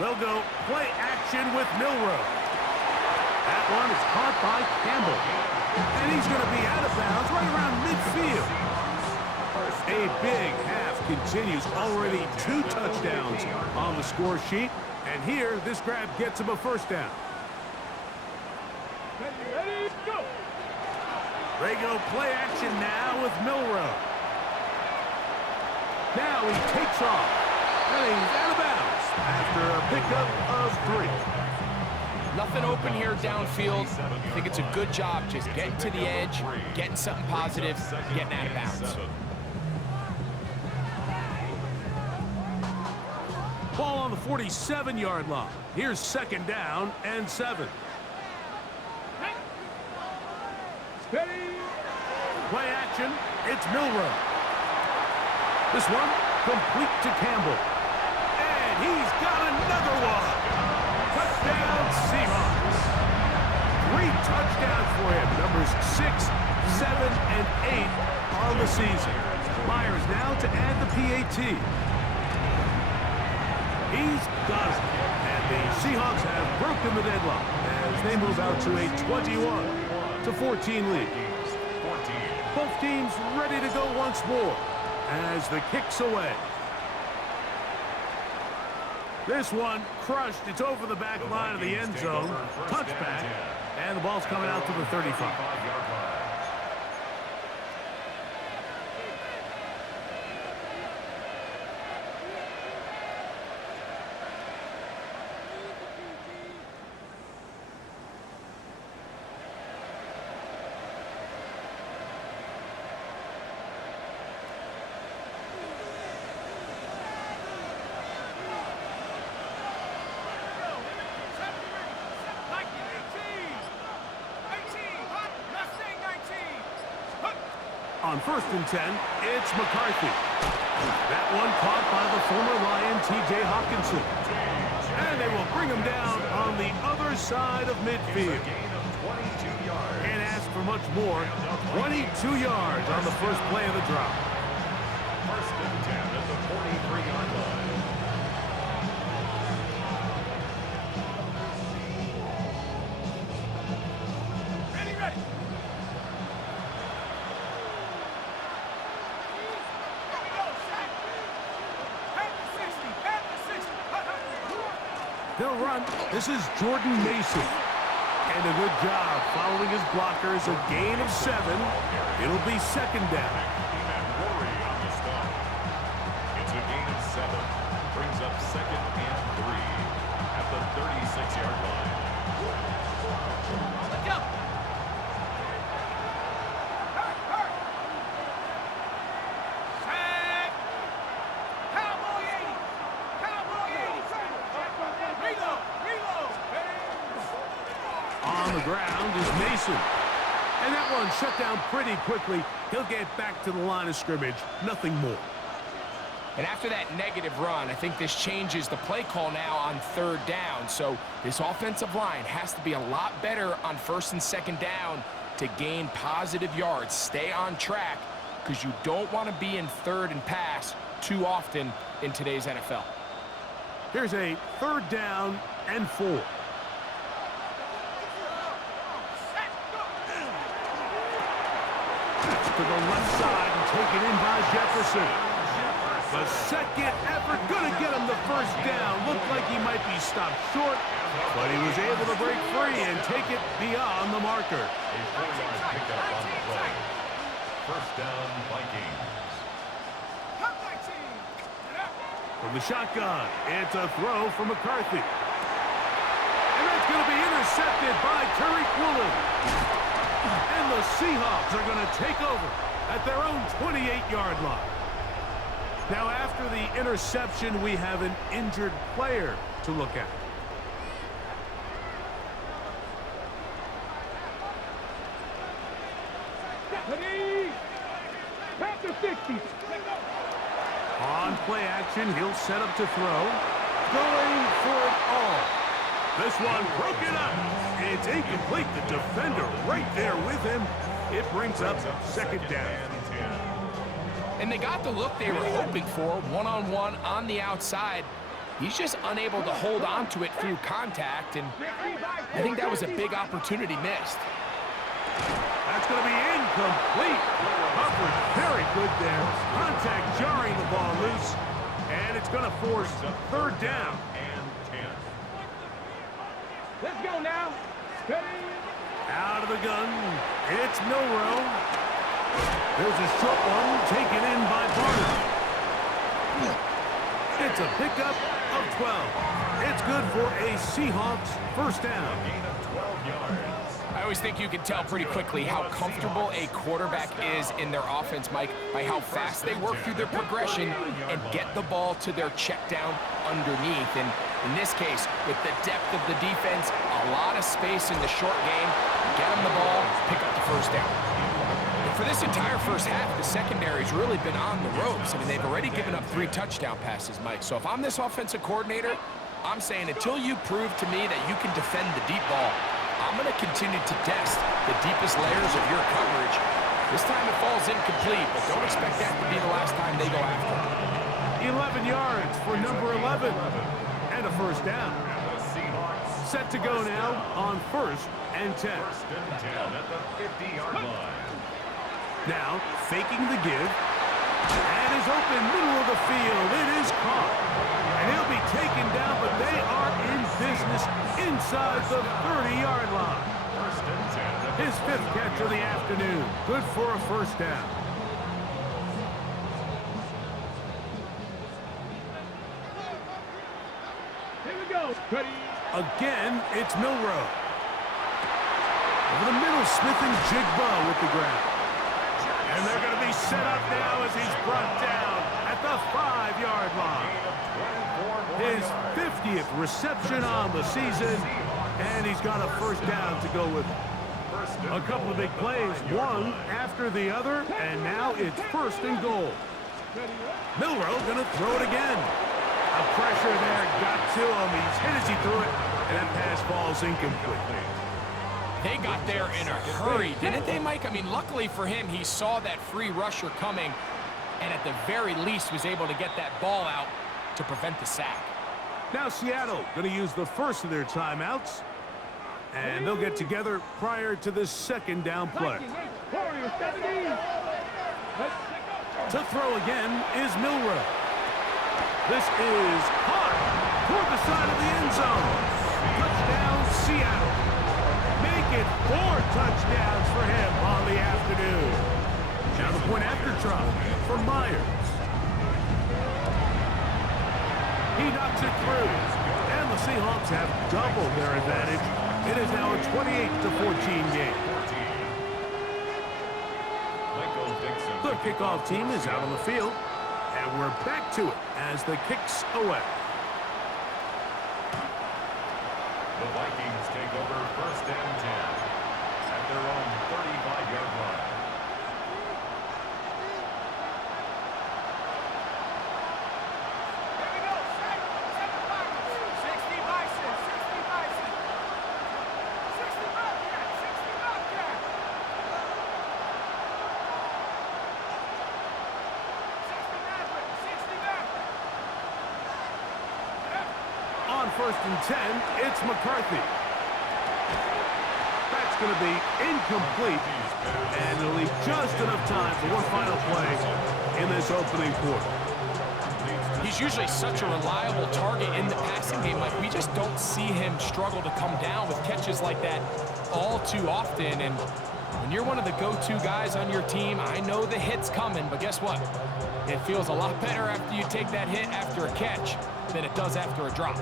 They'll go play action with Milrow. That one is caught by Campbell. And he's going to be out of bounds right around midfield. A big half continues. Already 2 touchdowns on the score sheet. And here, this grab gets him a first down. Ready, go! They go play action now with Milrow. Now he takes off. And he's out of bounds after a pickup of 3. Nothing open here downfield. I think it's a good job just getting to the edge, getting something positive, getting out of bounds. Ball on the 47-yard line. Here's 2nd down and 7. Ready! Play action. It's Milrow. This one complete to Campbell. And he's got another one. Touchdown Seahawks. 3 touchdowns for him. Numbers 6, 7, and 8 on the season. Myers now to add the PAT. He's got it. And the Seahawks have broken the deadlock as they move out to a 21-14 lead. Both teams ready to go once more as the kick's away. This one crushed. It's over the back line of the end zone. Touchback. And the ball's coming out to the 35. On 1st and 10, it's McCarthy. That one caught by the former Lion, T.J. Hawkinson. And they will bring him down on the other side of midfield. Can't ask for much more. 22 yards on the first play of the drop. 1st and 10 at the 43-yard line. He'll run. This is Jordan Mason. And a good job following his blockers. A gain of 7. It'll be 2nd down. It's a gain of 7. Brings up 2nd and 3 at the 36-yard line. Let's go! On the ground is Mason. And that one shut down pretty quickly. He'll get back to the line of scrimmage. Nothing more. And after that negative run, I think this changes the play call now on 3rd down. So this offensive line has to be a lot better on 1st and 2nd down to gain positive yards. Stay on track because you don't want to be in 3rd and pass too often in today's NFL. Here's a 3rd down and 4. To the left side and taken in by Jefferson. The 2nd effort gonna get him the 1st down. Looked like he might be stopped short, but he was able to break free and take it beyond the marker. A 4-yard pickup on the play. 1st down, Vikings. From the shotgun, it's a throw for McCarthy. And that's gonna be intercepted by Tariq Woolen. And the Seahawks are going to take over at their own 28-yard line. Now, after the interception, we have an injured player to look at. Ready! Past the 60. On play action, he'll set up to throw. Going for it all. This one broken up. It's incomplete. The defender right there with him. It brings up 2nd down. And they got the look they were hoping for, one-on-one on the outside. He's just unable to hold on to it through contact, and I think that was a big opportunity missed. That's going to be incomplete. Coverage very good there. Contact jarring the ball loose, and it's going to force third down. And 10. Let's go now. Ready? Out of the gun, it's Milrow. There's a short one taken in by Barner. It's a pickup of 12. It's good for a Seahawks first down. Gain of 12 yards. I always think you can tell pretty quickly how comfortable a quarterback is in their offense, Mike, by how fast they work through their progression and get the ball to their check down underneath. And in this case, with the depth of the defense, a lot of space in the short game, get them the ball, pick up the first down. And for this entire first half, the secondary's really been on the ropes. I mean, they've already given up 3 touchdown passes, Mike. So if I'm this offensive coordinator, I'm saying until you prove to me that you can defend the deep ball, I'm going to continue to test the deepest layers of your coverage. This time it falls incomplete, but don't expect that to be the last time they go after it. 11 yards for number 11. And a first down. The Seahawks Set to go now on first and 10. first and 10 at the 50-yard line. Now, faking the give. And is open middle of the field. It is caught. And he'll be taken down, but they are in business inside the 30-yard line. First and 10. His 5th catch of the afternoon. Good for a first down. Here we go. Ready? Again, it's Milrow. Over the middle, Smith and Jigba with the ground. And they're going to be set up now as he's brought down at the 5-yard line. His 50th reception on the season, and he's got a first down to go with it. A couple of big plays, one after the other, and now it's first and goal. Milrow going to throw it again. A pressure there got to him. He's hit as he threw it, and that pass falls incomplete. They got there in a hurry, didn't they, Mike? I mean, luckily for him, he saw that free rusher coming, and at the very least was able to get that ball out to prevent the sack. Now Seattle going to use the first of their timeouts, and they'll get together prior to the second down play. Warriors 70. To throw again is Milrow. This is caught toward the side of the end zone. Touchdown, Seattle. Make it 4 touchdowns for him on the afternoon. Now the point after try for Myers. He knocks it through, and the Seahawks have doubled their advantage. It is now a 28-14 game. The kickoff team is out on the field, and we're back to it as the kicks away. The Vikings take over first and 10 at their own 35-yard line. On first and 10, it's McCarthy. That's going to be incomplete, and it'll leave just enough time for one final play in this opening quarter. He's usually such a reliable target in the passing game. Like, we just don't see him struggle to come down with catches like that all too often. And when you're one of the go-to guys on your team, I know the hit's coming, but guess what? It feels a lot better after you take that hit after a catch than it does after a drop.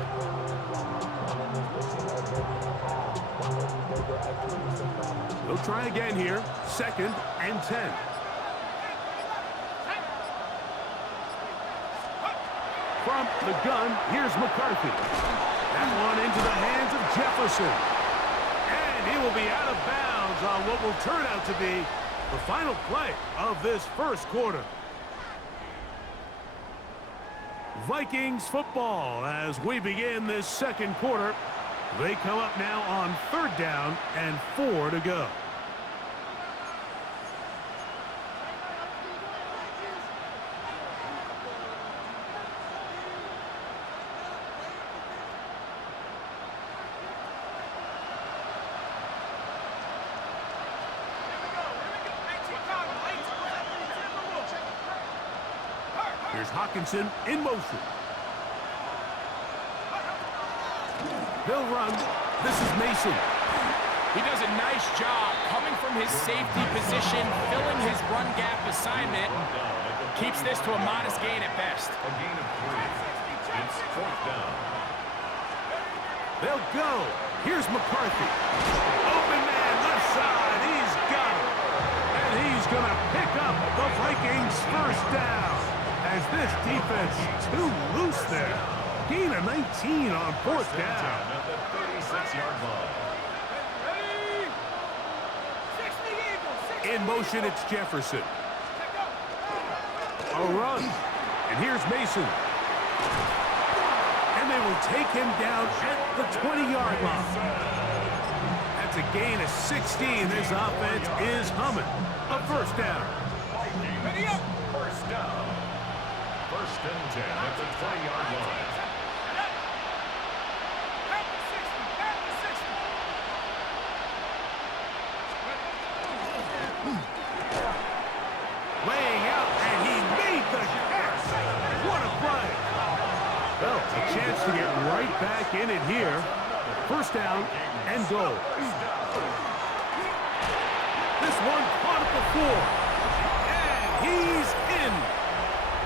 They'll try again here. Second and 10. From the gun, here's McCarthy. That one into the hands of Jefferson. And he will be out of bounds on what will turn out to be the final play of this first quarter. Vikings football as we begin this second quarter. They come up now on third down and 4 to go. Here's Hawkinson in motion. They'll run. This is Mason. He does a nice job coming from his safety position, filling his run gap assignment. Keeps this to a modest gain at best. A gain of 3. It's 4th down. They'll go. Here's McCarthy. Open man, left side. He's got it. And he's going to pick up the Vikings' first down. As this defense is too loose there. Gain of 19 on 4th down. At the 36-yard line. In motion, it's Jefferson. A run. And here's Mason. And they will take him down at the 20-yard line. That's a gain of 16. This offense is humming. A first down. Ready up. First down. 1st and 10 at the 20-yard line. Laying out, and he made the catch. What a play. Well, a chance to get right back in it here. First down and goal. This one caught at the floor. And he's in.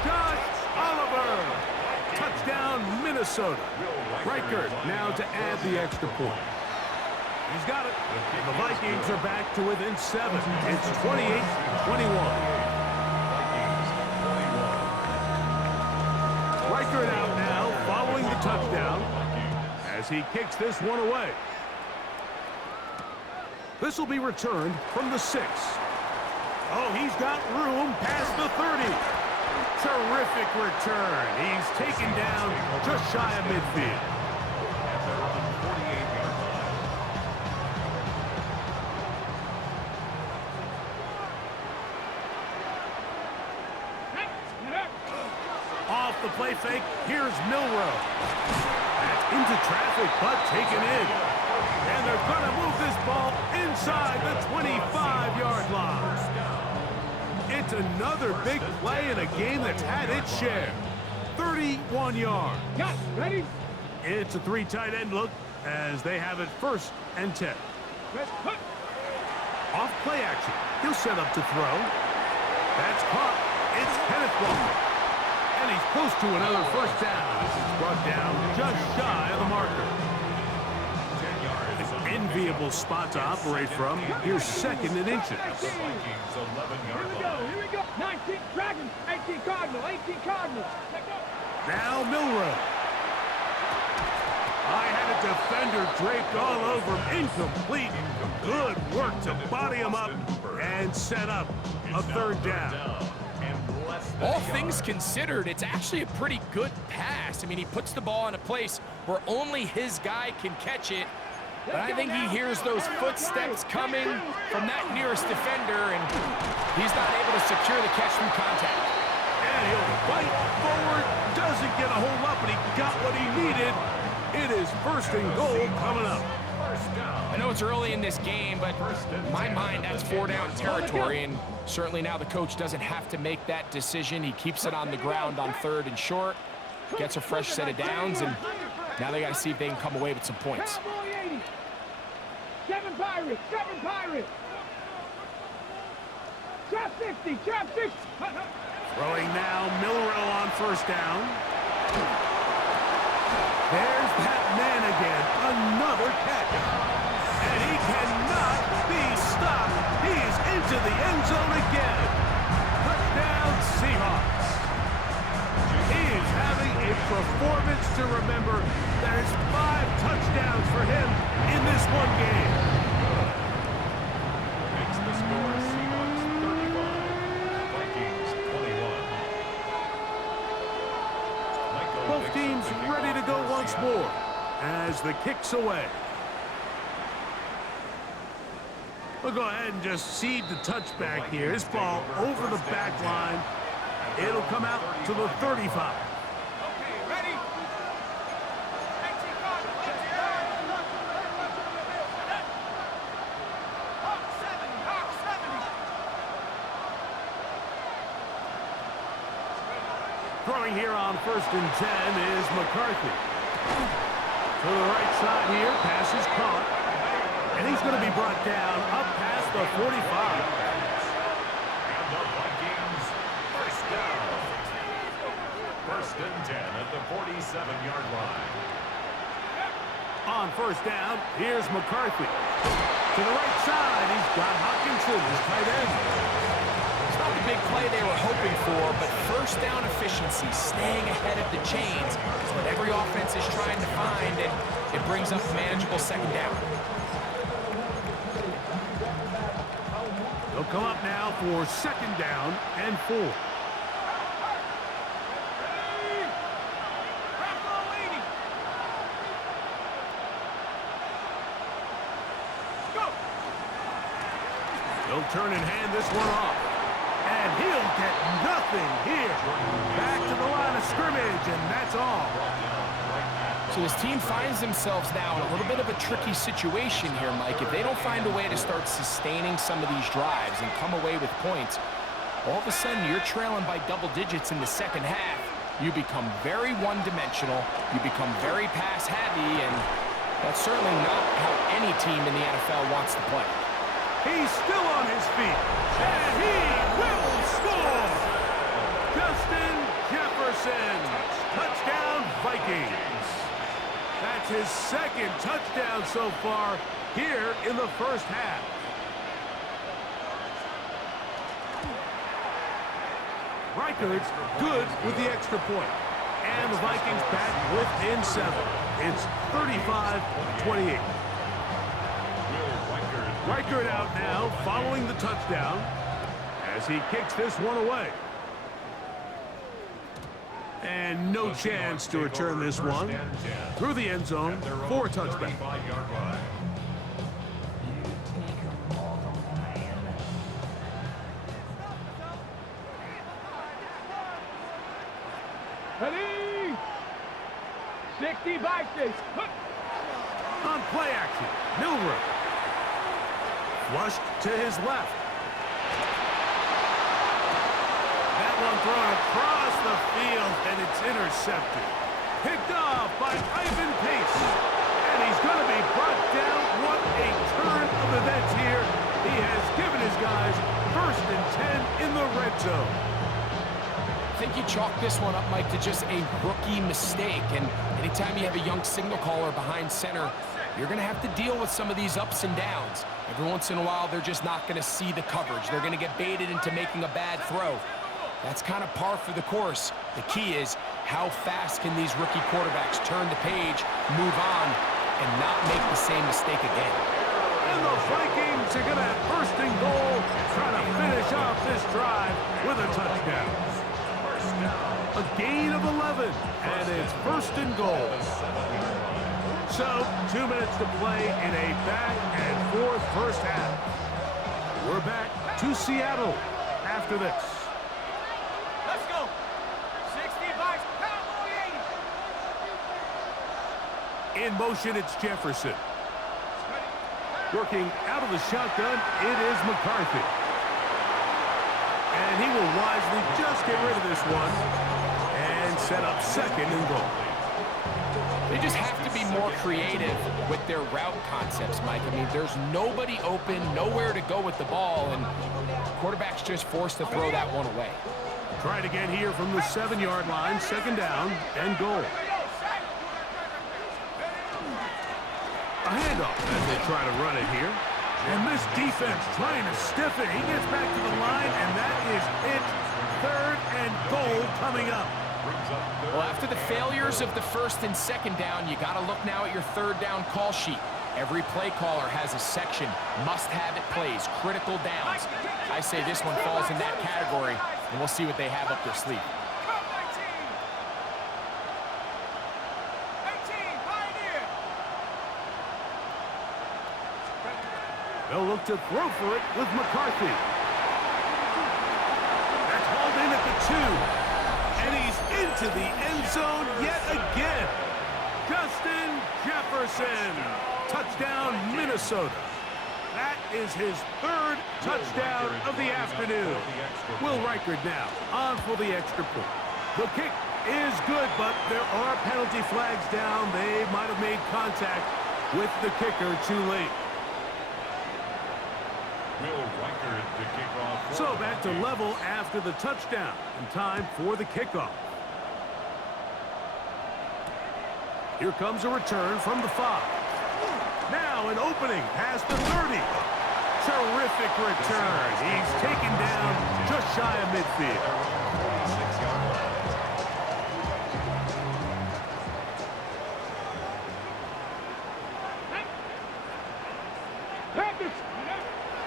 Josh Oliver. Touchdown, Minnesota. Reichert now to add the extra point. He's got it. The Vikings are back to within 7. It's 28-21. Reichert out now, following the touchdown, as he kicks this one away. This will be returned from the 6. Oh, he's got room past the 30. Terrific return. He's taken down just shy of midfield. Off the play fake, here's Milrow. That's into traffic, but taken in. And they're going to move this ball inside the 25-yard line. It's another big play in a game that's had its share. 31 yards. Got it. Ready? It's a 3 tight end look as they have it 1st and 10. Off play action. He'll set up to throw. That's caught. It's Kenneth Walker. And he's close to another first down. This is brought down just shy of the marker. An enviable spot to operate from. Here's 2nd and inches. Here we go. 19 Dragons, 18 Cardinal, 18 Cardinal. Now Milrow. I had a defender draped all over him. Incomplete. Good work to body him up and set up a 3rd down. All things considered, it's actually a pretty good pass. I mean, he puts the ball in a place where only his guy can catch it. But I think he hears those footsteps coming from that nearest defender, and he's not able to secure the catch through contact. And he'll fight forward. Doesn't get a hold up, but he got what he needed. It is 1st and goal coming up. I know it's early in this game, but in my mind, that's 4-down territory, and certainly now the coach doesn't have to make that decision. He keeps it on the ground on 3rd and short, gets a fresh set of downs, and now they got to see if they can come away with some points. 7 Pirates, 7 Pirates. Trap 60, trap 60. Throwing now, Milrow on 1st down. There's that man again, another catch. And he cannot be stopped. He is into the end zone again. Touchdown, Seahawks. He is having a performance to remember. There's 5 touchdowns for him in this one game. Makes the score Seahawks 35, Vikings 21. Both teams ready to go once more as the kick's away. We'll go ahead and just cede the touchback here. This ball over the back line. It'll come out to the 35. Throwing here on 1st and 10 is McCarthy. To the right side here, pass is caught. And he's going to be brought down up past the 45. And the Vikings first down. 1st and 10 at the 47-yard line. On 1st down, here's McCarthy. To the right side, he's got Hockenson, his tight end. It's not the big play they were hoping for, but 1st down efficiency, staying ahead of the chains, is what every offense is trying to find, and it brings up manageable 2nd down. They'll come up now for 2nd down and 4. He'll turn and hand this one off. And he'll get nothing here. Back to the line of scrimmage, and that's all. So his team finds themselves now in a little bit of a tricky situation here, Mike. If they don't find a way to start sustaining some of these drives and come away with points, all of a sudden you're trailing by double digits in the 2nd half. You become very one-dimensional. You become very pass-heavy, and that's certainly not how any team in the NFL wants to play. He's still on his feet, and he will score! Justin Jefferson, touchdown Vikings. That's his 2nd touchdown so far here in the 1st half. Reichard's good with the extra point. And the Vikings back within 7. It's 35-28. Reichard out now following the touchdown as he kicks this one away. And no chance to return this one through the end zone for a touchback. Ready? 60 by 6. On play action, Milrow. Flushed to his left. That one thrown across the field, and it's intercepted. Picked off by Ivan Pace. And he's going to be brought down. What a turn of events here. He has given his guys 1st and 10 in the red zone. I think you chalk this one up, Mike, to just a rookie mistake. And anytime you have a young signal caller behind center, you're going to have to deal with some of these ups and downs. Every once in a while, they're just not going to see the coverage. They're going to get baited into making a bad throw. That's kind of par for the course. The key is how fast can these rookie quarterbacks turn the page, move on, and not make the same mistake again. And the Vikings are going to have 1st and goal, trying to finish off this drive with a touchdown. A gain of 11, and it's 1st and goal. So, 2 minutes to play in a back-and-forth 1st half. We're back to Seattle after this. Let's go. 60 by Cowboy 80. In motion, it's Jefferson. Working out of the shotgun, it is McCarthy. And he will wisely just get rid of this one and set up 2nd and goal. They just have to be more creative with their route concepts, Mike. I mean, there's nobody open, nowhere to go with the ball, and quarterback's just forced to throw that one away. Try it again here from the 7-yard line, 2nd down and goal. A handoff as they try to run it here. And this defense trying to stiff it. He gets back to the line, and that is it. 3rd and goal coming up. Well, after the failures of the 1st and 2nd down, you got to look now at your 3rd down call sheet. Every play caller has a section, must-have-it plays, critical downs. I say this one falls in that category, and we'll see what they have up their sleeve. They'll look to throw for it with McCarthy. That's hauled in at the 2. And he's into the end zone yet again. Justin Jefferson. Touchdown, Minnesota. That is his 3rd touchdown of the afternoon. Will Reichard now on for the extra point. The kick is good, but there are penalty flags down. They might have made contact with the kicker too late. To kick off. So back to level after the touchdown, and time for the kickoff. Here comes a return from the 5. Now an opening past the 30. Terrific return. He's taken down just shy of midfield.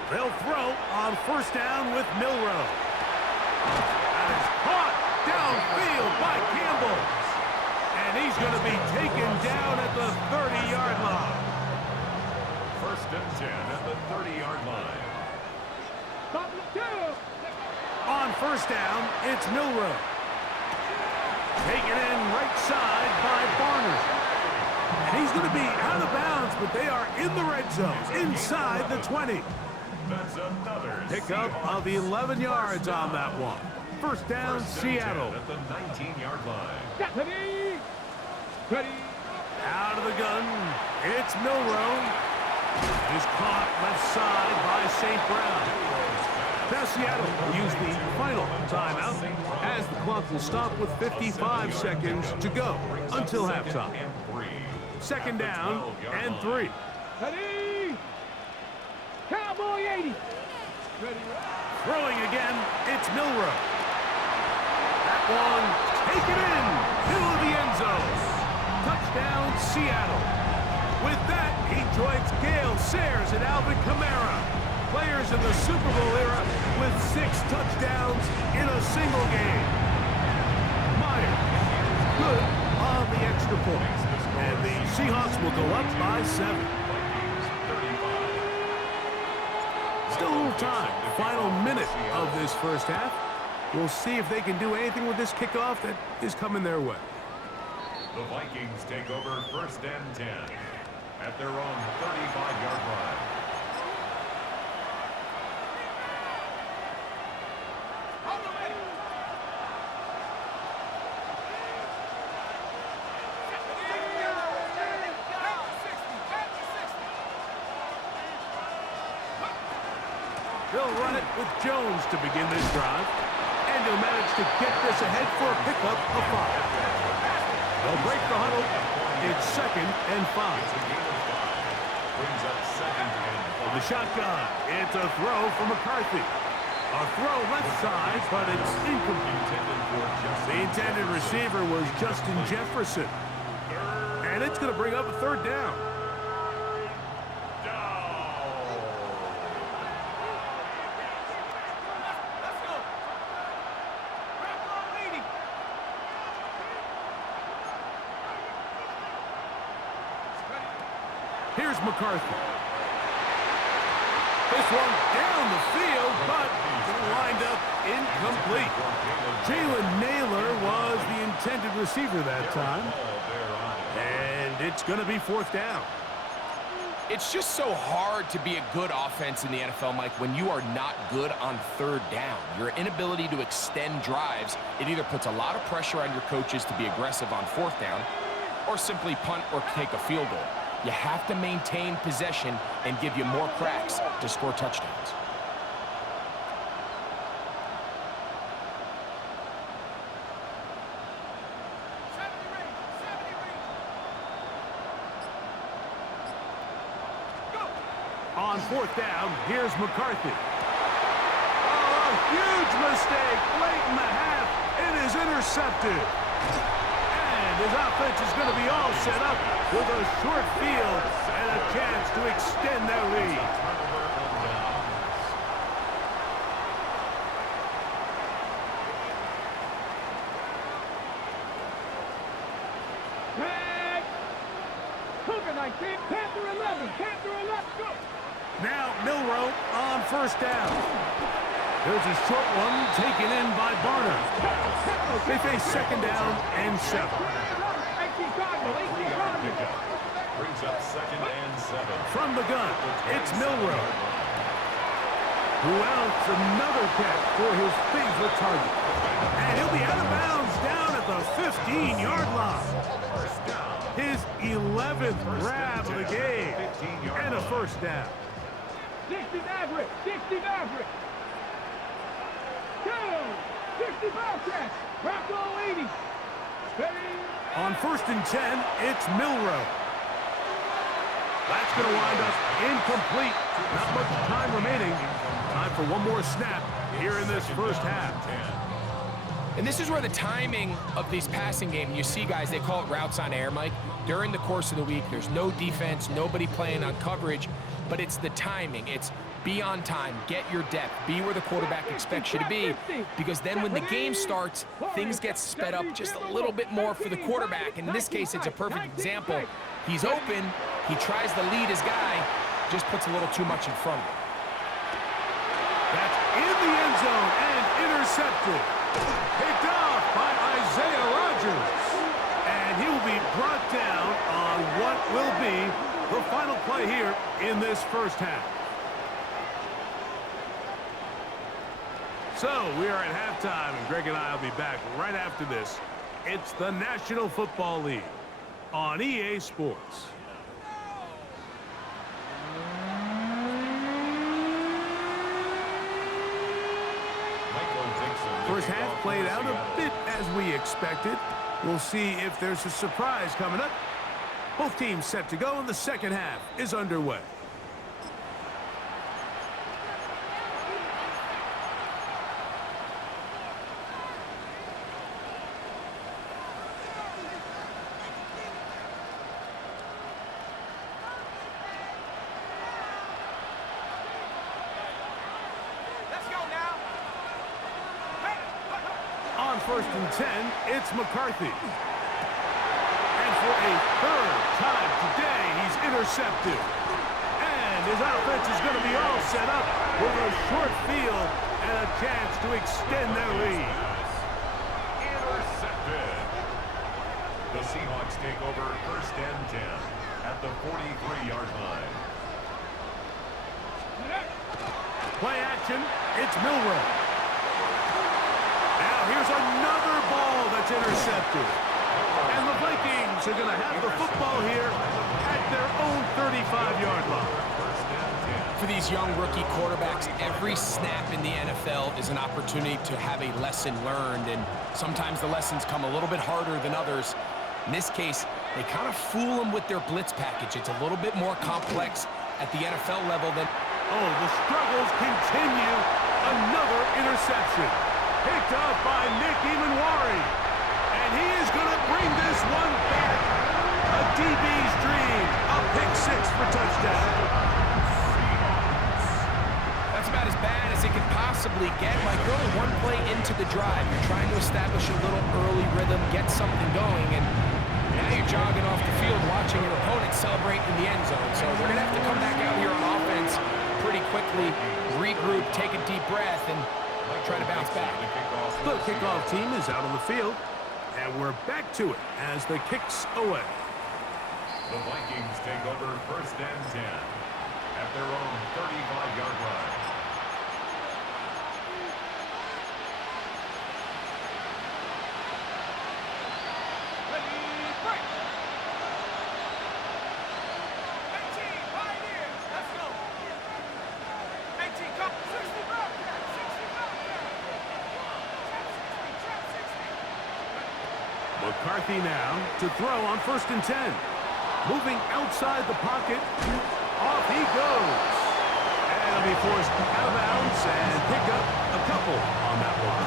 They'll throw on first down with Milroe. That is caught downfield by Campbell. And he's going to be taken down at the 30-yard line. First and 10 at the 30-yard line. On first down, it's Milroe. Taken in right side by Barner. And he's going to be out of bounds, but they are in the red zone, inside the 20. That's another Pickup of 11 yards on that one. First down, Seattle. At the 19-yard line. Ready. Out of the gun, it's Milroe. He's caught left side by St. Brown. Now Seattle will use the final timeout as the clock will stop with 55 seconds to go until halftime. Second down and 3. Ready. Cowboy 80. Ready. Throwing again, it's Milroe. That one taken in, middle of the end zone. Touchdown, Seattle. With that, he joins Gale Sayers and Alvin Kamara, players in the Super Bowl era with 6 touchdowns in a single game. Myers, good on the extra point. And the Seahawks will go up by 7. Still a little time. Final minute of this first half. We'll see if they can do anything with this kickoff that is coming their way. The Vikings take over first and 10 at their own 35-yard line. They'll run it with Jones to begin this drive. And he'll manage to get this ahead for a pickup of 5. They'll break the huddle. It's second and 5. Brings up second and 5. The shotgun. It's a throw from McCarthy. A throw left side, but it's incomplete. The intended receiver was Justin Jefferson. And it's going to bring up a third down. Here's McCarthy. This one down the field, but lined up incomplete. Jalen Naylor was the intended receiver that time. And it's going to be fourth down. It's just so hard to be a good offense in the NFL, Mike, when you are not good on third down. Your inability to extend drives, it either puts a lot of pressure on your coaches to be aggressive on fourth down or simply punt or take a field goal. You have to maintain possession and give you more cracks to score touchdowns. On fourth down, here's McCarthy. Oh, a huge mistake late in the half. It is intercepted. And his offense is going to be all set up with a short field and a chance to extend their lead. Panther 11, go! Now Milroe on first down. There's a short one taken in by Barner. They face second down and 7. 18 Cardinal. Brings up second and 7. From the gun, it's Milroe. Who else? Another catch for his favorite target. And he'll be out of bounds down at the 15-yard line. His 11th grab of the game. And a first down. 60 Maverick! 60 Maverick! Go! 60 Bobcats! Bronco 80! On 1st and 10, it's Milrow. That's going to wind up incomplete. Not much time remaining. Time for one more snap here in this first half. And this is where the timing of these passing games, you see guys, they call it routes on air, Mike. During the course of the week, there's no defense, nobody playing on coverage, but it's the timing. It's be on time, get your depth, be where the quarterback expects you to be, because then when the game starts, things get sped up just a little bit more for the quarterback. And in this case, it's a perfect example. He's open, he tries to lead his guy, just puts a little too much in front of him. That's in the end zone and intercepted. Picked off by Isaiah Rodgers. And he will be brought down on what will be the final play here in this first half. So we are at halftime, and Greg and I will be back right after this. It's the National Football League on EA Sports. First half played out a bit as we expected. We'll see if there's a surprise coming up. Both teams set to go, and the second half is underway. On 1st and 10, it's McCarthy. And for a third time today, he's intercepted. And his offense is going to be all set up with a short field and a chance to extend their lead. Intercepted. The Seahawks take over 1st and 10 at the 43-yard line. Play action, it's Milrow. Now here's another ball that's intercepted. And the Vikings are going to have the football here at their own 35-yard line. For these young rookie quarterbacks, every snap in the NFL is an opportunity to have a lesson learned, and sometimes the lessons come a little bit harder than others. In this case, they kind of fool them with their blitz package. It's a little bit more complex at the NFL level than... Oh, the struggles continue. Another interception. Picked up by Nick Emanwari. And he is going to bring this one back. A DB's dream. A pick six for touchdown. That's about as bad as it could possibly get. Like, you're only one play into the drive. You're trying to establish a little early rhythm, get something going, and now you're jogging off the field watching your opponent celebrate in the end zone. So we're going to have to come back out here on offense pretty quickly, regroup, take a deep breath, and try to bounce back. The kickoff team is out on the field, and we're back to it as the kicks away. The Vikings take over 1st and 10 at their own 35-yard line. McCarthy now to throw on 1st and 10. Moving outside the pocket. Off he goes. And he'll be forced out of bounds and pick up a couple on that one.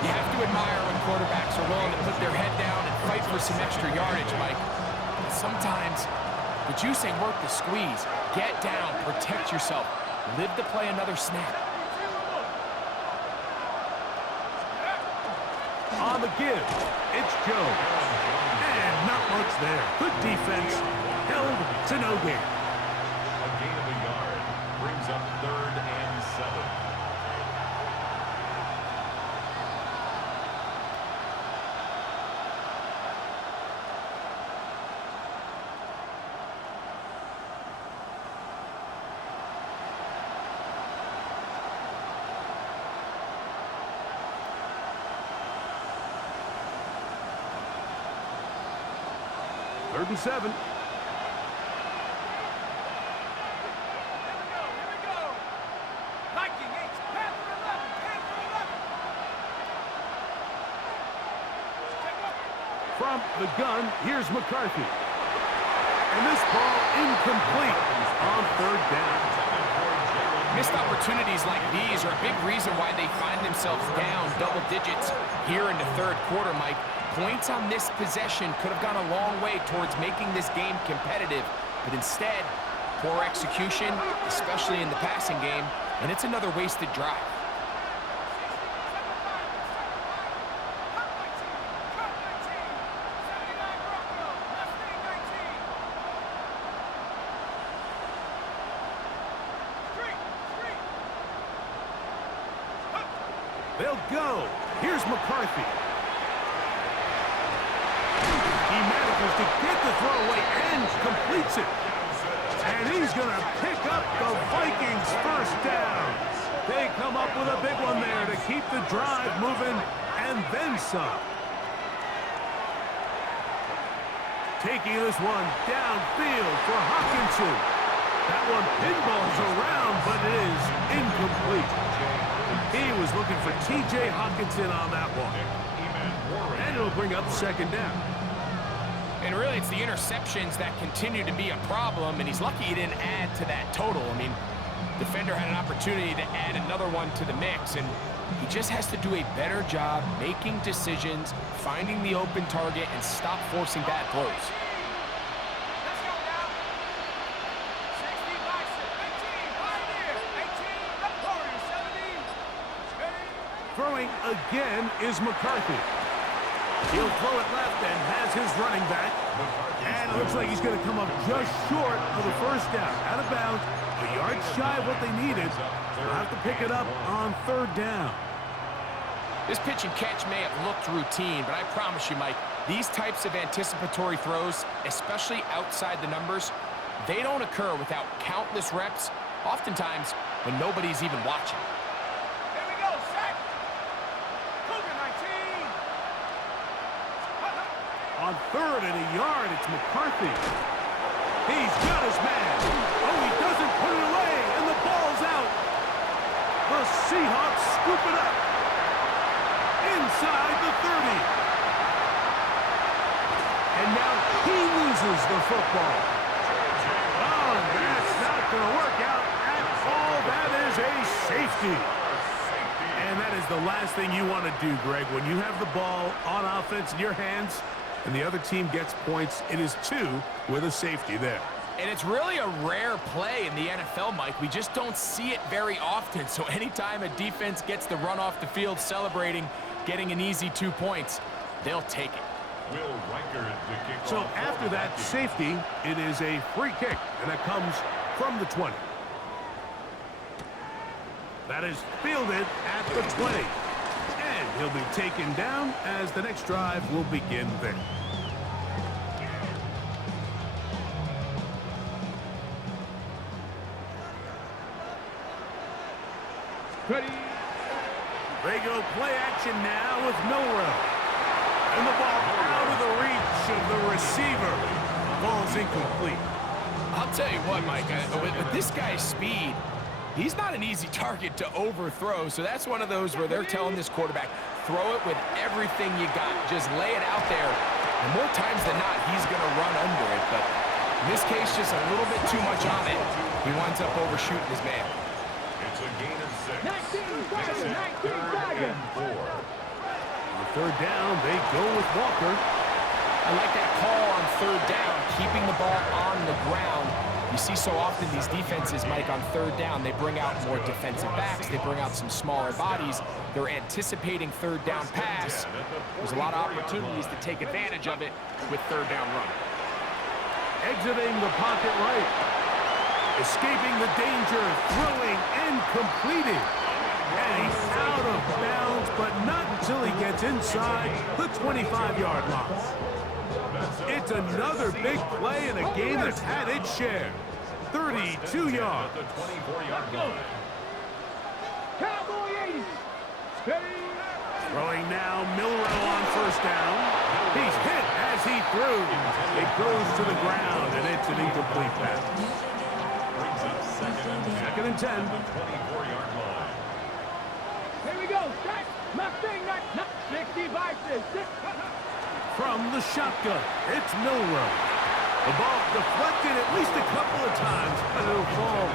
You have to admire when quarterbacks are willing to put their head down and fight for some extra yardage, Mike. But sometimes the juice ain't worth the squeeze. Get down, protect yourself, live to play another snap. On the give, it's Jones. And not much there. Good defense, held to no gain. A gain of a yard brings up 3rd and 7. 3rd and 7. From the gun, here's McCarthy. And this ball incomplete on 3rd down. Missed opportunities like these are a big reason why they find themselves down double digits here in the 3rd quarter, Mike. Points on this possession could have gone a long way towards making this game competitive, but instead, poor execution, especially in the passing game, and it's another wasted drive. They'll go. Here's McCarthy. He manages to get the throw away and completes it. And he's going to pick up the Vikings' 1st down. They come up with a big one there to keep the drive moving and then some. Taking this one downfield for Hockenson. That one pinballs around, but it is incomplete. He was looking for T.J. Hockenson on that one. And it'll bring up 2nd down. And really, it's the interceptions that continue to be a problem, and he's lucky he didn't add to that total. I mean, defender had an opportunity to add another one to the mix, and he just has to do a better job making decisions, finding the open target, and stop forcing bad throws. Throwing again is McCarthy. He'll throw it left and has his running back. And it looks like he's going to come up just short of the 1st down. Out of bounds, a yard shy of what they needed. They'll have to pick it up on 3rd down. This pitch and catch may have looked routine, but I promise you, Mike, these types of anticipatory throws, especially outside the numbers, they don't occur without countless reps, oftentimes when nobody's even watching. On 3rd and a yard, it's McCarthy. He's got his man. Oh, he doesn't put it away, and the ball's out. The Seahawks scoop it up inside the 30. And now he loses the football. Oh, that's not going to work out at all. That is a safety. And that is the last thing you want to do, Greg. When you have the ball on offense in your hands, and the other team gets points, it is 2 with a safety there. And it's really a rare play in the NFL, Mike. We just don't see it very often. So anytime a defense gets the run off the field celebrating, getting an easy 2 points, they'll take it. So after that safety, it is a free kick, and it comes from the 20. That is fielded at the 20. And he'll be taken down as the next drive will begin there. Ready. They go play action now with Milrow. And the ball out of the reach of the receiver. Ball's incomplete. I'll tell you what, Mike, with this guy's speed, he's not an easy target to overthrow, so that's one of those where they're telling this quarterback, throw it with everything you got. Just lay it out there. And more times than not, he's going to run under it. But in this case, just a little bit too much on it. He winds up overshooting his man. It's a gain of 6. 19 and 4. On 3rd down, they go with Walker. I like that call on 3rd down, keeping the ball on the ground. You see so often these defenses, Mike, on 3rd down, they bring out more defensive backs. They bring out some smaller bodies. They're anticipating 3rd down pass. There's a lot of opportunities to take advantage of it with 3rd down run. Exiting the pocket right. Escaping the danger, throwing and completing. And he's out of bounds, but not until he gets inside the 25-yard line. It's another big play in a game that's had its share. 32 yards. The 24-yard line. Cowboy 80. Ready. Throwing now, Milrow on 1st down. He's hit as he threw. It goes to the ground, and it's an incomplete pass. Brings up second and 10. 2nd and 10. The 24-yard line. Here we go. Strike. Nothing. 65. From the shotgun, it's Milroe. The ball deflected at least a couple of times, but it'll fall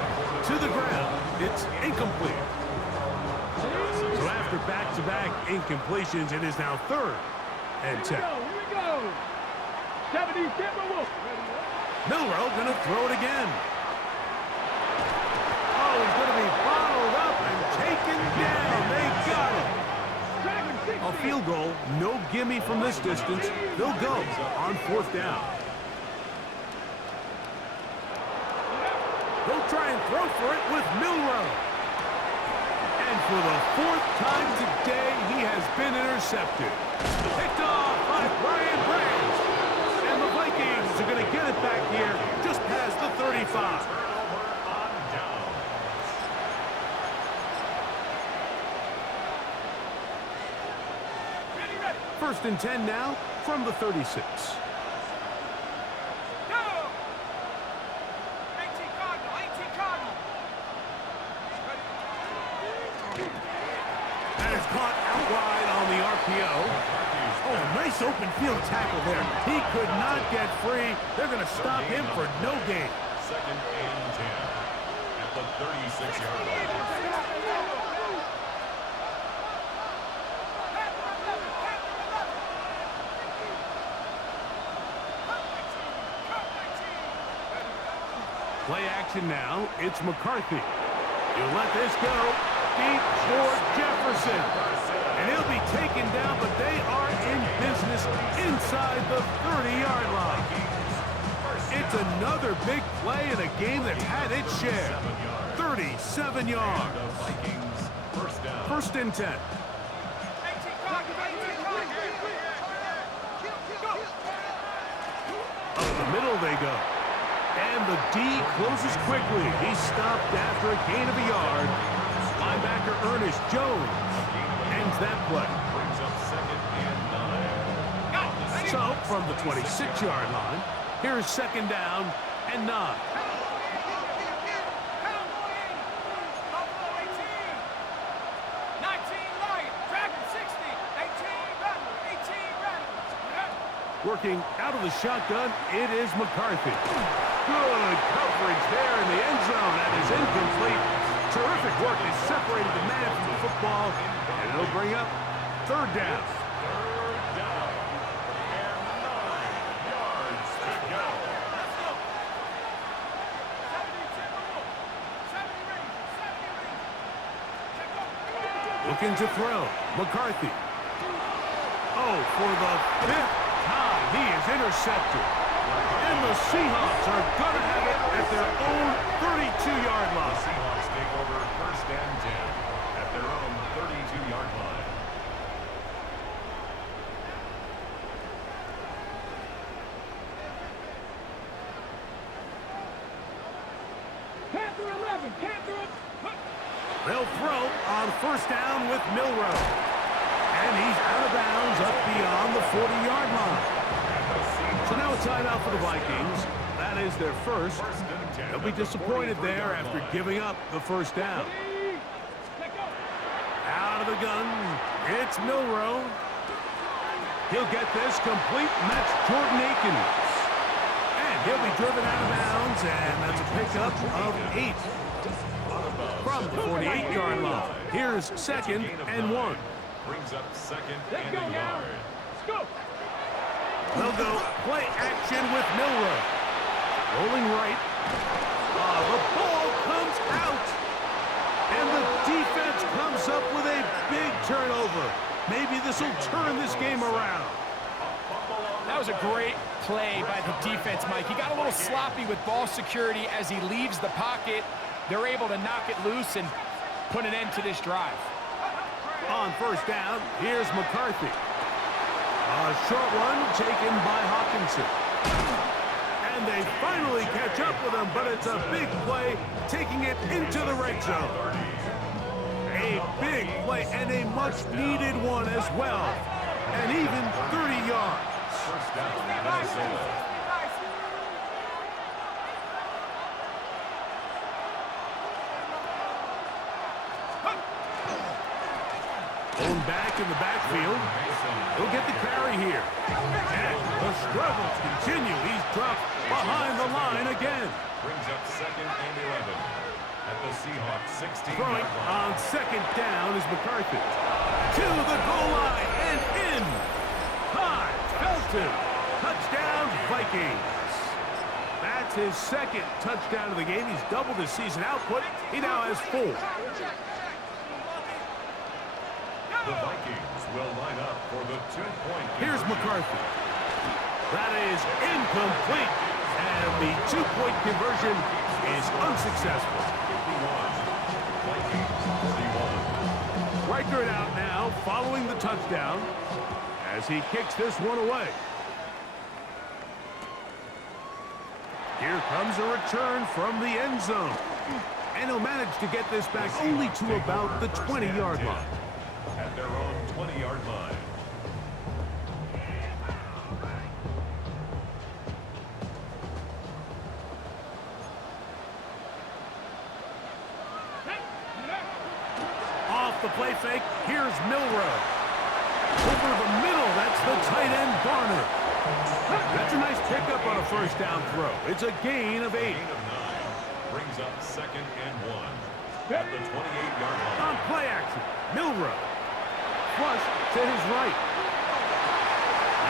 to the ground. It's incomplete. So after back-to-back incompletions, it is now 3rd and 10. Here we go. 70 Timberwolves. Milroe going to throw it again. Oh, he's going to be bottled up and taken down. They got him. A field goal, no gimme from this distance. They'll go on 4th down. They'll try and throw for it with Milroe. And for the 4th time today, he has been intercepted. Picked off by Brian Branch. And the Vikings are going to get it back here just past the 35. First and 10 now from the 36. That is caught out wide on the RPO. Oh, nice open field tackle there. He could not get free. They're going to stop him for no gain. 2nd and 10 at the 36-yard line. Play action now. It's McCarthy. He'll let this go. Deep for Jefferson. And he'll be taken down, but they are in business inside the 30-yard line. It's another big play in a game that's had its share. 37 yards. First and 10. Up the middle they go. And the D closes quickly. He's stopped after a gain of a yard. Linebacker Ernest Jones ends that play. Brings up 2nd and 9. So, from the 26-yard line, here's 2nd down and 9. Working out of the shotgun, it is McCarthy. Good coverage there in the end zone. That is incomplete. Terrific work. They separated the man from the football, and it'll bring up 3rd down. 3rd down. And 9 yards to go. Looking to throw. McCarthy. Oh, for the 5th time, he is intercepted. And the Seahawks are going to have it at their own 32-yard line. Seahawks take over 1st and 10 at their own 32-yard line. Panther 11. They'll throw on 1st down with Milroe. And he's out of bounds up beyond the 40-yard line. So now a timeout for the Vikings. That is their first. They'll be disappointed there after giving up the 1st down. Out of the gun, it's Milroe. He'll get this complete, and that's Jordan Akins. And he'll be driven out of bounds, and that's a pickup of 8. From the 48-yard line, here's 2nd and 1. Brings up 2nd and a yard. Let's go. They'll go play action with Milroe. Rolling right. The ball comes out. And the defense comes up with a big turnover. Maybe this will turn this game around. That was a great play by the defense, Mike. He got a little sloppy with ball security as he leaves the pocket. They're able to knock it loose and put an end to this drive. On 1st down, here's McCarthy. A short one taken by Hawkinson. And they finally catch up with him, but it's a big play, taking it into the red zone. A big play and a much-needed one as well. And even 30 yards. First down, Minnesota. Going back in the backfield. He'll get the carry here. And the struggles continue. He's dropped behind the line again. Brings up second and 11 at the Seahawks 16. Throwing on second down is McCarthy. To the goal line and in. High, Felton. Touchdown, Vikings. That's his second touchdown of the game. He's doubled his season output. He now has 4. The Vikings will line up for the 2-point. Here's McCarthy. That is incomplete. And the 2-point conversion is unsuccessful. 51. Vikings 41. Riker it out now following the touchdown as he kicks this one away. Here comes a return from the end zone. And he'll manage to get this back only to about the 20-yard line. At their own 20-yard line. Off the play fake, here's Milrow. Over the middle, that's the tight end Garner. That's a nice pickup on a first down throw. It's a gain of 8. Gain of 9. Brings up second and 1 at the 28-yard line. On play action, Milrow. Flush to his right.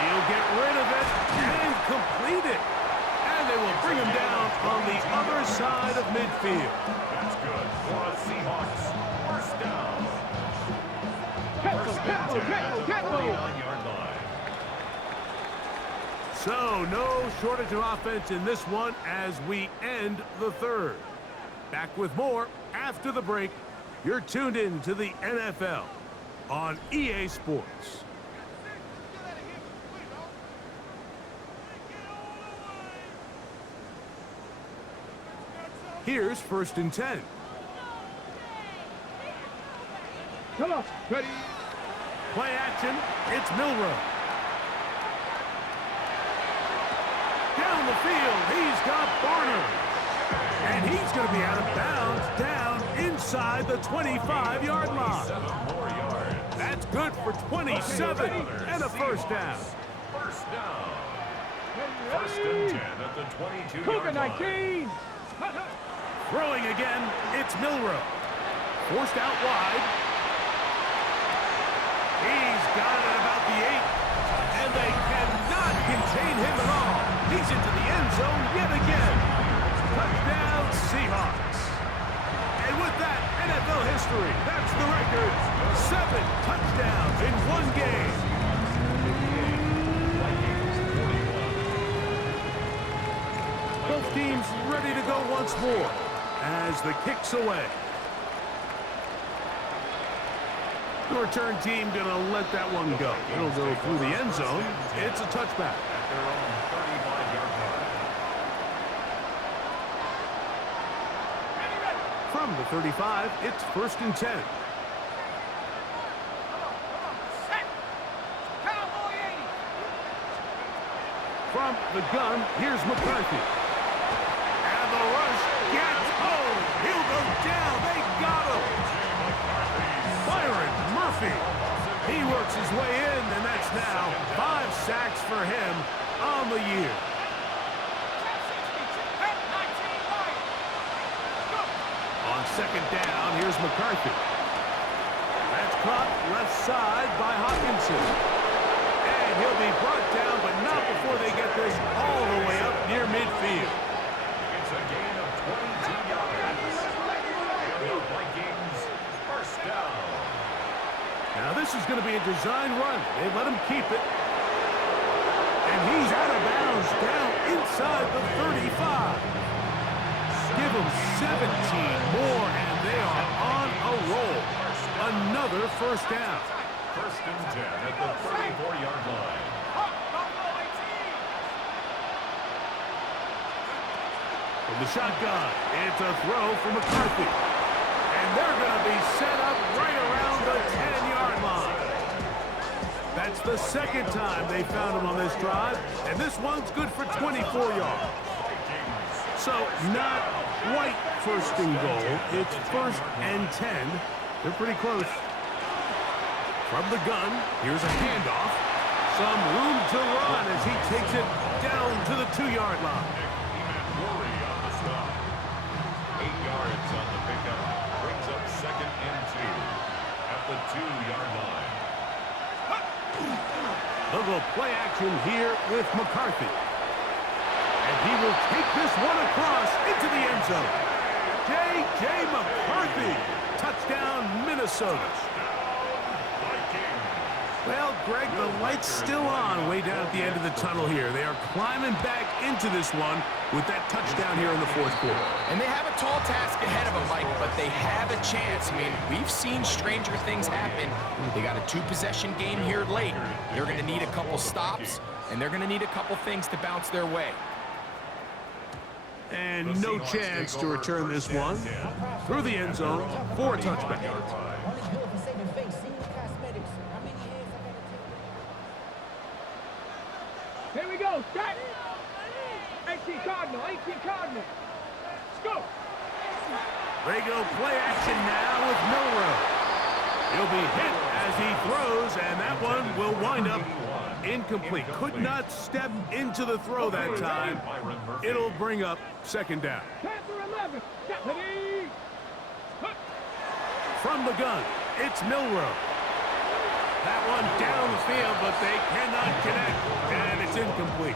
He'll get rid of it and complete it. And they will bring him down on the other side of midfield. That's good for the Seahawks. First down. First and 10 at the 49-yard line. So no shortage of offense in this one as we end the third. Back with more after the break. You're tuned in to the NFL on EA Sports. Here's first and 10. Come on, ready. Play action, it's Milrow. Down the field, he's got Barner. And he's going to be out of bounds down inside the 25-yard line. 7 more yards. That's good for 27 and a first down. First down. First and 10 at the 22-yard line. COVID-19. Throwing again, it's Milrow. Forced out wide. He's got it at about the 8. And they cannot contain him at all. He's into the end zone yet again. Touchdown, Seahawks. And with that, NFL history, that's the record. 7 touchdowns in one game. Both teams ready to go once more as the kick's away. The return team gonna let that one go. It'll go through the end zone. It's a touchback. At their own 35-yard line. From the 35, it's first and 10. From the gun, here's McCarthy. And the rush gets home. He'll go down. They got him. Byron Murphy. He works his way in, and that's now 5 sacks for him on the year. On second down, here's McCarthy. That's caught left side by Hawkinson. And he'll be brought down, but not before they get this all the way up near midfield. It's a gain of 22 yards. The Vikings first down. Now this is going to be a design run. They let him keep it. And he's out of bounds down inside the 35. Give them 17 more, and they are on a roll. Another first down. First and 10 at the 34-yard line. From the shotgun, it's a throw for McCarthy. And they're going to be set up right around the 10-yard line. That's the second time they found him on this drive, and this one's good for 24 yards. So not quite first and goal. It's 1st and 10. They're pretty close. From the gun, here's a handoff. Some room to run as he takes it down to the 2-yard line. Worry on the stop. 8 yards on the pickup. Brings up 2nd and 2 at the 2-yard line. They'll go play action here with McCarthy. And he will take this one across into the end zone. J.J. McCarthy. Touchdown, Minnesota. Well, Greg, the light's still on way down at the end of the tunnel here. They are climbing back into this one with that touchdown here in the 4th quarter. And they have a tall task ahead of them, Mike, but they have a chance. I mean, we've seen stranger things happen. They got a 2-possession game here late. They're going to need a couple stops, and they're going to need a couple things to bounce their way. And no chance to return this one through the end zone for a touchback. Here we go, set. 18 Cardinal, 18 Cardinal. Let's go. They go play action now with Milrow. He'll be hit as he throws, and that one will wind up incomplete. Could not step into the throw that time. It'll bring up 2nd down. Panther 11, deputy. From the gun, it's Milrow. That one down the field, but they cannot connect, and it's incomplete.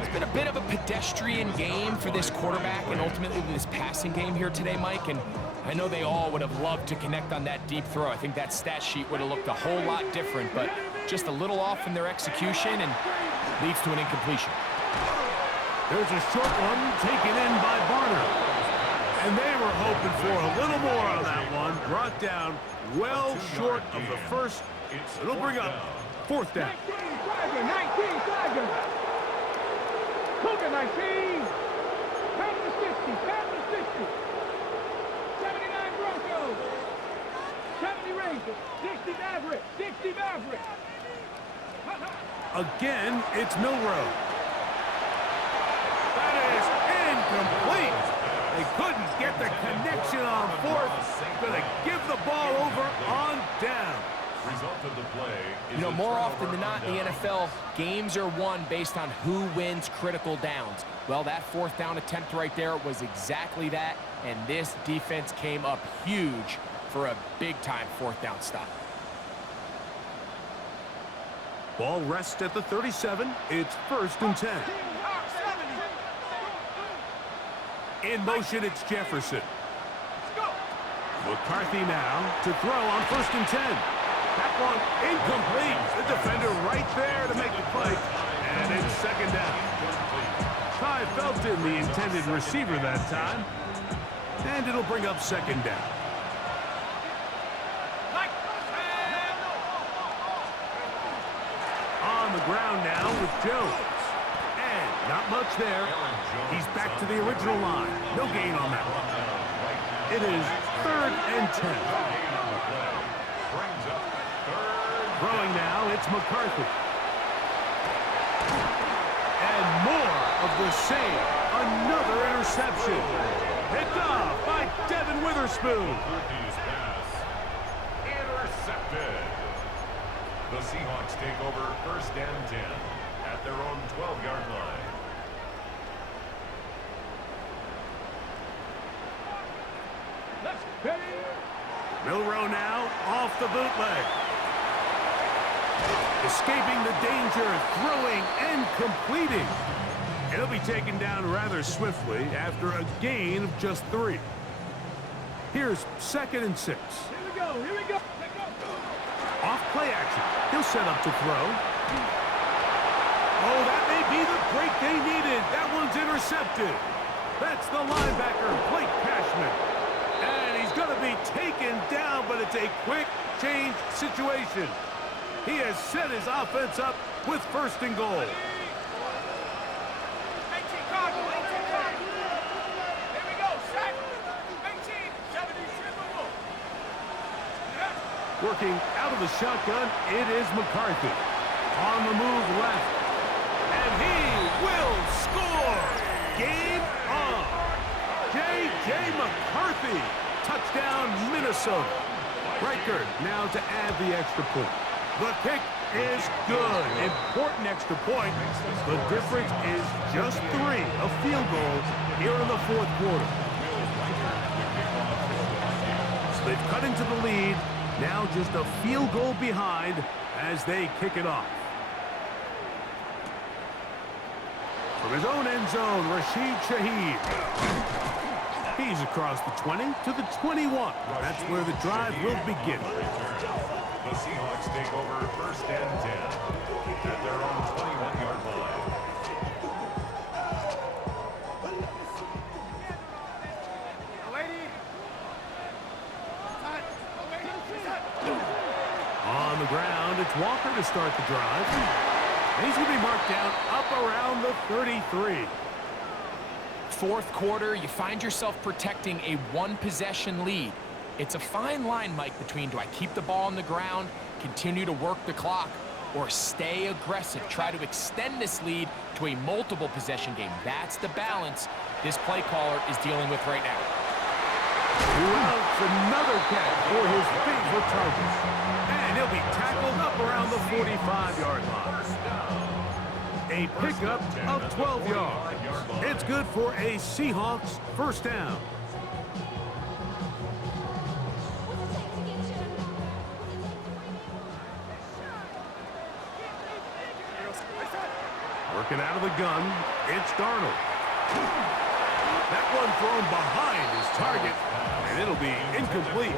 It's been a bit of a pedestrian game for this quarterback and ultimately this passing game here today, Mike, and I know they all would have loved to connect on that deep throw. I think that stat sheet would have looked a whole lot different, but just a little off in their execution and leads to an incompletion. There's a short one taken in by Barner. And they were hoping for a little more on that one. Brought down well short of the first. It'll bring up 4th down. 19 Tiger. Cougar 19. Panthers 50, Panthers 50. 79 Broncos. 70 Rangers. 60 Maverick. 60 Maverick. Again, it's Milrow. That is incomplete. They couldn't get the connection on 4th. Gonna give the ball over on down. Result of the play is, You know, more often than not in the NFL, games are won based on who wins critical downs. Well, that 4th down attempt right there was exactly that, and this defense came up huge for a big-time 4th down stop. Ball rests at the 37. It's 1st and 10. In motion, it's Jefferson. McCarthy now to throw on 1st and 10. That one incomplete. The defender right there to make the play. And it's 2nd down. Ty Felton, the intended receiver that time. And it'll bring up 2nd down. On the ground now with Jones. And not much there. He's back to the original line. No gain on that one. It is 3rd and 10. Throwing now, it's McCarthy. And more of the same. Another interception. Picked off by Devin Witherspoon. intercepted. The Seahawks take over 1st and 10 at their own 12-yard line. Milrow now off the bootleg. Escaping the danger, throwing and completing. He'll be taken down rather swiftly after a gain of just 3. Here's 2nd and 6. Here we go, here we go. Off play action. He'll set up to throw. Oh, that may be the break they needed. That one's intercepted. That's the linebacker, Blake Cashman. And he's going to be taken down, but it's a quick change situation. He has set his offense up with 1st and goal. Working out of the shotgun, it is McCarthy. On the move left. And he will score. Game on. J.J. McCarthy. Touchdown, Minnesota. Reichert now to add the extra point. The kick is good. Important extra point. The difference is just 3, a field goal here in the fourth quarter. So they've cut into the lead. Now just a field goal behind as they kick it off. From his own end zone, Rashid Shaheed. He's across the 20 to the 21. That's where the drive will begin. The Seahawks take over first and 10 at their own 21-yard line. On the ground, it's Walker to start the drive. And he's going to be marked down up around the 33. Fourth quarter, you find yourself protecting a one-possession lead. It's a fine line, Mike, between do I keep the ball on the ground, continue to work the clock, or stay aggressive, try to extend this lead to a multiple possession game. That's the balance this play caller is dealing with right now. Throughout another catch for his favorite target. And he'll be tackled up around the 45-yard line. A pickup of 12 yards. It's good for a Seahawks first down. Working out of the gun, it's Darnold. That one thrown behind his target, and it'll be incomplete.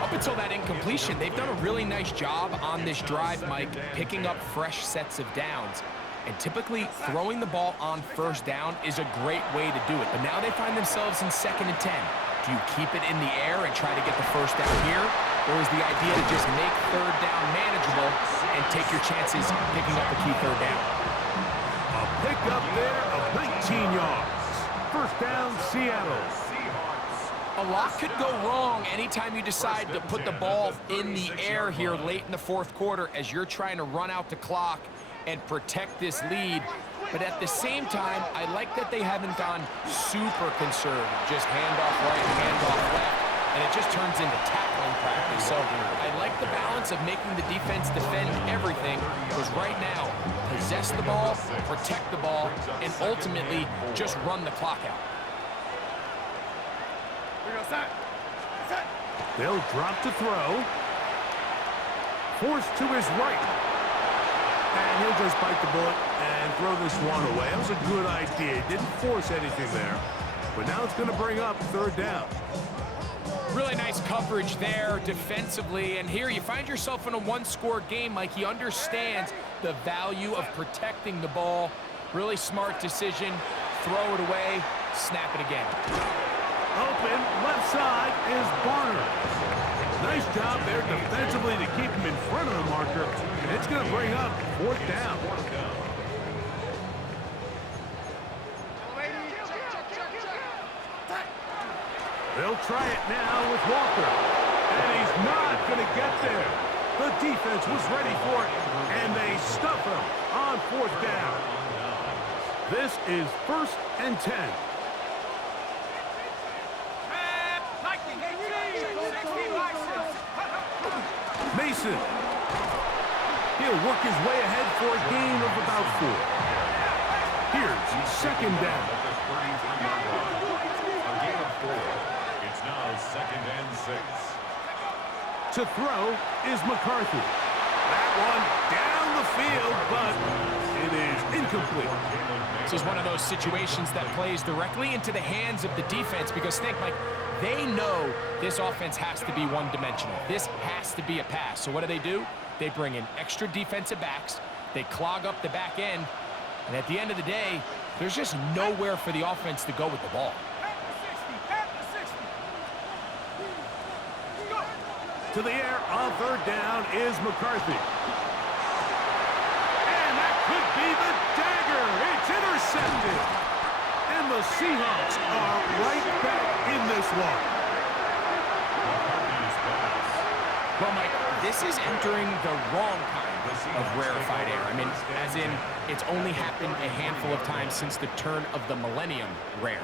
Up until that incompletion, they've done a really nice job on this drive, Mike, picking up fresh sets of downs. And typically, throwing the ball on first down is a great way to do it. But now they find themselves in 2nd and 10. Do you keep it in the air and try to get the first down here? Or is the idea to just make third down manageable and take your chances picking up a key third down? A pickup there of 19 yards. First down, Seattle. A lot could go wrong anytime you decide to put the ball in the air here late in the fourth quarter as you're trying to run out the clock and protect this lead. But at the same time, I like that they haven't gone super conservative. Just handoff right, handoff left, and it just turns into tackling practice. So I like the balance of making the defense defend everything, because right now, possess the ball, protect the ball, and ultimately just run the clock out. They'll drop to throw. Forced to his right. And he'll just bite the bullet and throw this one away. That was a good idea. Didn't force anything there. But now it's going to bring up third down. Really nice coverage there defensively. And here you find yourself in a one-score game. Like, he understands the value of protecting the ball. Really smart decision. Throw it away. Snap it again. Open left side is Barner. Nice job there defensively to keep him in front of the marker. And it's going to bring up fourth down. They'll try it now with Walker. And he's not going to get there. The defense was ready for it, and they stuff him on fourth down. This is 1st and 10. Mason. He'll work his way ahead for a gain of about 4. Here's 2nd down. A gain of 4. It's now 2nd and 6. To throw is McCarthy. That one down the field, but it is incomplete. This is one of those situations that plays directly into the hands of the defense, because think, Mike, they know this offense has to be one-dimensional. This has to be a pass. So what do? They bring in extra defensive backs. They clog up the back end. And at the end of the day, there's just nowhere for the offense to go with the ball. To the air on third down is McCarthy. And that could be the dagger. It's intercepted. And the Seahawks are right back in this one. Well, Mike, this is entering the wrong time. of rarefied air. I mean, as in, it's only happened a handful of times since the turn of the millennium rare.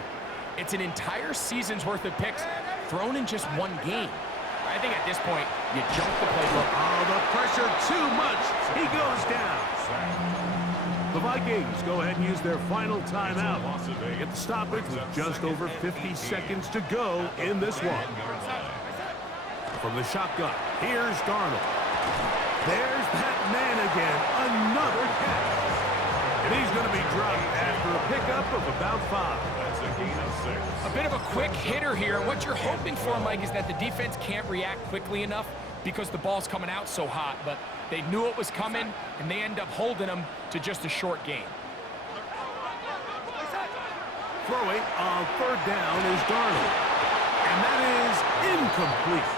It's an entire season's worth of picks thrown in just one game. I think at this point, you jump the playbook. Oh, the pressure too much. He goes down. The Vikings go ahead and use their final timeout. They get the stoppage with just over 50 seconds to go in this one. From the shotgun, here's Darnold. There's that man again, another catch. And he's going to be dropped after a pickup of about 5. That's a gain of 6. A bit of a quick hitter here. And what you're hoping for, Mike, is that the defense can't react quickly enough because the ball's coming out so hot. But they knew it was coming, and they end up holding them to just a short gain. Throwing on third down is Darnold. And that is incomplete.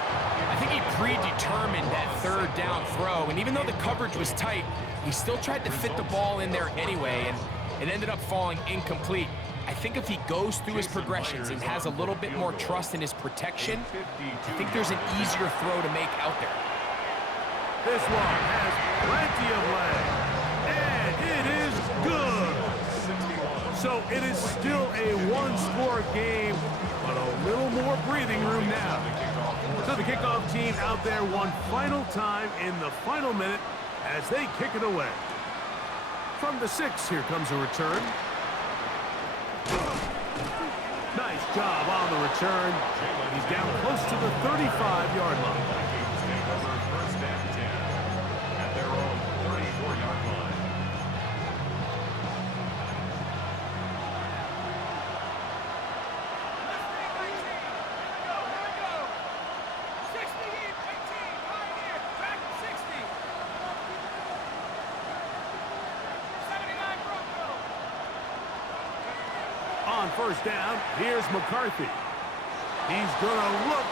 I think he predetermined that third down throw, and even though the coverage was tight, he still tried to fit the ball in there anyway, and it ended up falling incomplete. I think if he goes through his progressions and has a little bit more trust in his protection, I think there's an easier throw to make out there. This one has plenty of leg, and it is good. So it is still a one-score game, but a little more breathing room now. So the kickoff team out there one final time in the final minute as they kick it away. From the 6, here comes a return. Nice job on the return. He's down close to the 35-yard line. First and 10 at their own 34-yard line. On first down, here's McCarthy. He's going to look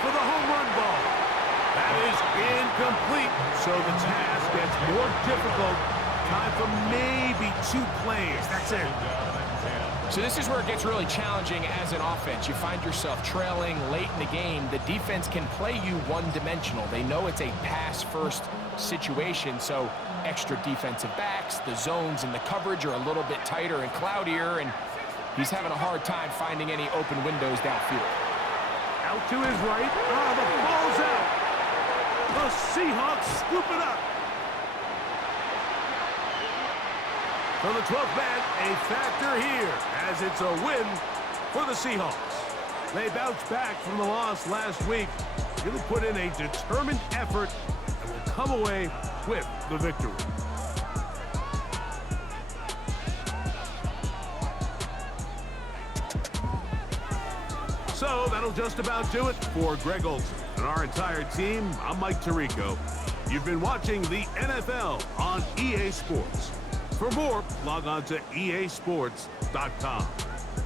for the home run ball. That is incomplete, so the task gets more difficult. Time for maybe 2 plays. That's it. So this is where it gets really challenging as an offense. You find yourself trailing late in the game. The defense can play you one-dimensional. They know it's a pass-first situation, so extra defensive backs, the zones and the coverage are a little bit tighter and cloudier, and he's having a hard time finding any open windows downfield. Out to his right. Oh, the ball's out. The Seahawks scoop it up. So the 12th man, a factor here, as it's a win for the Seahawks. They bounced back from the loss last week. Really put in a determined effort and will come away with the victory. So that'll just about do it for Greg Olsen and our entire team. I'm Mike Tirico. You've been watching the NFL on EA Sports. For more, log on to easports.com.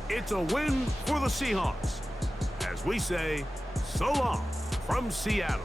It's a win for the Seahawks. As we say, so long from Seattle.